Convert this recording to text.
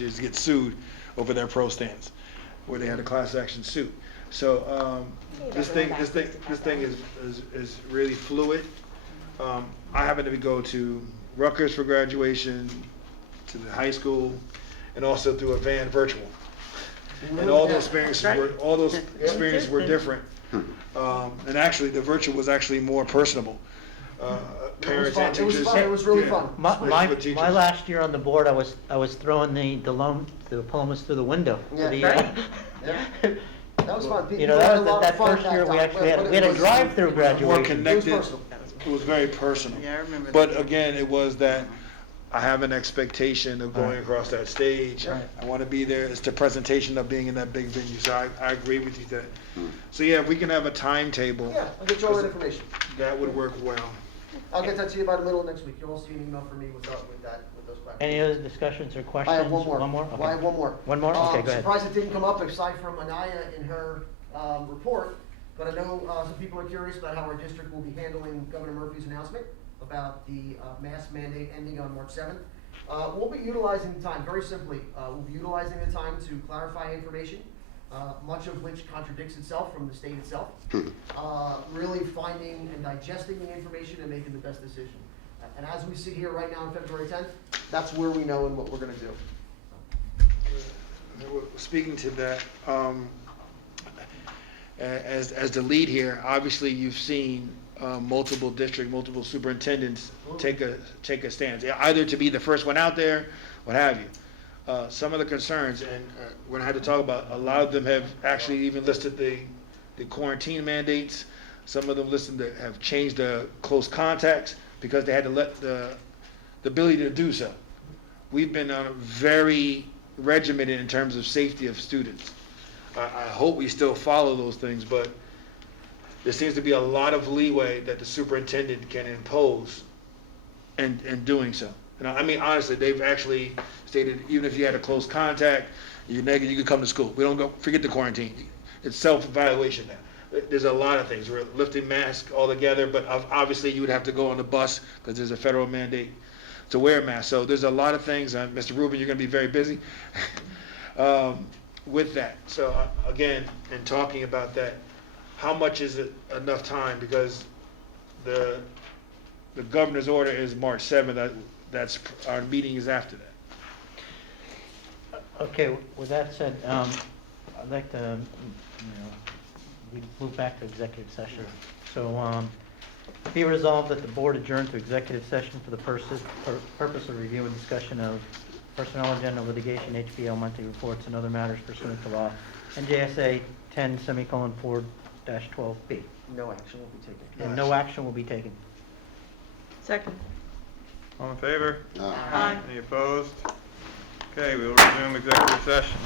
just get sued over their pro stance, where they had a class action suit. So this thing is really fluid. I happen to go to Rutgers for graduation, to the high school, and also through a van virtual. And all those experiences were different. And actually, the virtual was actually more personable. Parents and teachers. It was really fun. My last year on the board, I was throwing the diplomas through the window. Yeah. Yeah. That was fun. You know, that first year we actually had a drive-through More graduation. connected. It was personal. It was very personal. Yeah, I remember But that. again, it was that I have an expectation of going across that stage. Right. I want to be there. It's the presentation of being in that big venue. So I agree with you that. So yeah, if we can have a timetable, Yeah, I'll get you all that information. that would work well. I'll get that to you by the middle of next week. You'll all see an email from me with those questions. Any other discussions or questions? I have one more. One more? Well, I have one more. One more? Okay, go ahead. Surprised it didn't come up aside from Anaya in her report, but I know some people are curious about how our district will be handling Governor Murphy's announcement about the mask mandate ending on March 7th. We'll be utilizing the time, very simply, we'll be utilizing the time to clarify information, much of which contradicts itself from the state itself. Really finding and digesting the information and making the best decision. And as we sit here right now on February 10th, that's where we know and what we're gonna do. Speaking to that, as the lead here, obviously you've seen multiple superintendents take a stance, either to be the first one out there, what have you. Some of the concerns, and when I had to talk about, a lot of them have actually even listed the quarantine mandates. Some of them have changed the close contacts because they had to let the ability to do so. We've been on a very regimented in terms of safety of students. I hope we still follow those things, but there seems to be a lot of leeway that the superintendent can impose in doing so. And I mean, honestly, they've actually stated, even if you had a close contact, you're negative, you can come to school. We don't go, forget the quarantine. It's self-evaluation now. There's a lot of things. We're lifting masks altogether, but obviously you would have to go on the bus because there's a federal mandate to wear a mask. So there's a lot of things. Mr. Rubin, you're going to be very busy with that. So again, in talking about that, how much is it enough time? Because the governor's order is March 7th. That's our meeting is after that. Okay, with that said, I'd like to, we move back to executive session. So, be resolved that the board adjourn to executive session for the purpose of review and discussion of personnel agenda, litigation, HPL monthly reports, and other matters pursuant to law, NJSA 10:4-12B. No action will be taken. And no action will be taken. Second. All in favor? Aye. Any opposed? Okay, we will resume executive session.